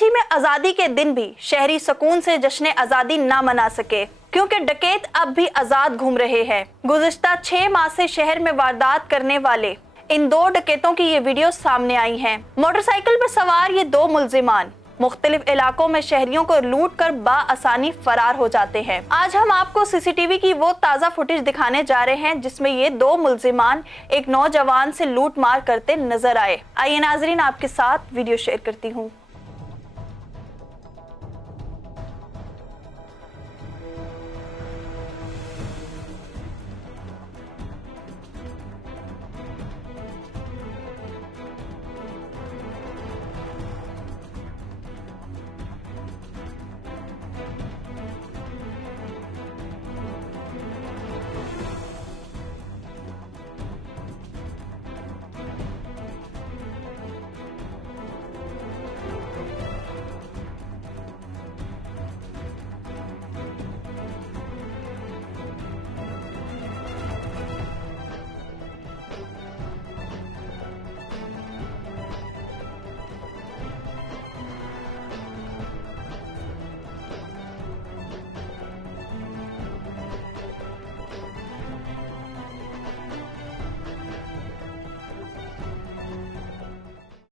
कराची में आजादी के दिन भी शहरी सुकून से जश्न आजादी ना मना सके, क्योंकि डकैत अब भी आजाद घूम रहे हैं। गुज़िश्ता 6 माह से शहर में वारदात करने वाले इन 2 डकैतों की ये वीडियो सामने आई हैं। मोटरसाइकिल पर सवार ये 2 मुल्जिमान मुख्तलिफ इलाकों में शहरियों को लूट कर बाआसानी फरार हो जाते हैं। आज हम आपको सीसीटीवी की वो ताज़ा फुटेज दिखाने जा रहे हैं जिसमें ये 2 मुल्जिमान एक नौजवान से लूट मार करते नजर आए। आइए नाजरीन, आपके साथ वीडियो शेयर करती हूँ।